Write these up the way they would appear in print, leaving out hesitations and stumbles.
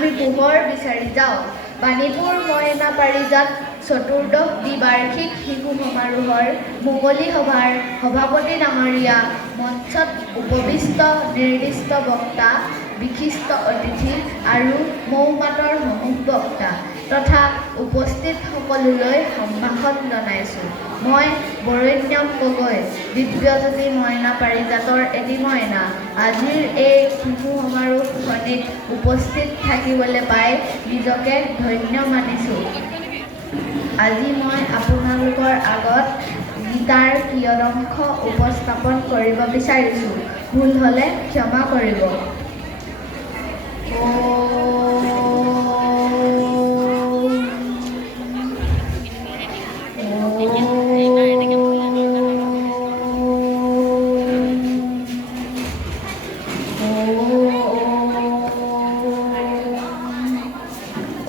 আমি পোহৰ বিচাৰি যাওঁ। বাণীপুৰ মইনা পাৰিজাত চতুৰ্দশ দ্বিবাৰ্ষিক শিশু সমাৰোহৰ মুকলি সভাৰ সভাপতি ডাঙৰীয়া, মঞ্চত উপবিষ্ট নিৰ্দিষ্ট বক্তা, বিশিষ্ট অতিথি আৰু মৌমাতৰ সমূহ বক্তা তথা উপস্থিত সকলোলৈ সম্ভাষণ জনাইছোঁ। মই বৰেণ্যম গগৈ, দিব্যজ্যোতি মইনা পাৰিজাতৰ এটি মইনা। আজিৰ এই শিশু সমাৰোহখনিত উপস্থিত থাকিবলৈ পাই নিজকে ধন্য মানিছোঁ। আজি মই আপোনালোকৰ আগত গীতাৰ কিয়দংশ উপস্থাপন কৰিব বিচাৰিছোঁ। ভুল হ'লে ক্ষমা কৰিব।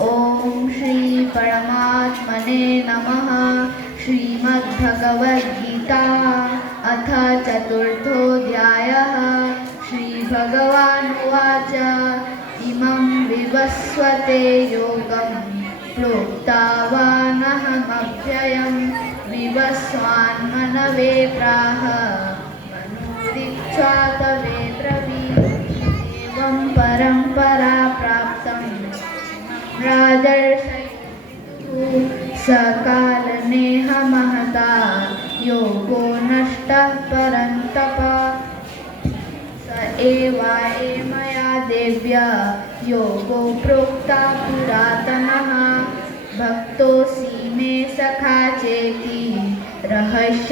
ओम श्री परमात्मने नमः। श्रीमद्भगवद्गीता अथ चतुर्थोऽध्यायः। श्रीभगवानुवाच इमं विवस्वते योगं प्रोक्तवानहमव्ययं विवस्वान्मनवे प्राह मनुरिच्छा तवे ब्रवीमि एवं परम्परा प्राप्तं राजर्षयः सकालनेह महता योगो नष्टः परन्तप स एवाये मया देव्या योगो प्रोक्ता पुरातनः भक्तोऽसि मे सखा चेति रहस्य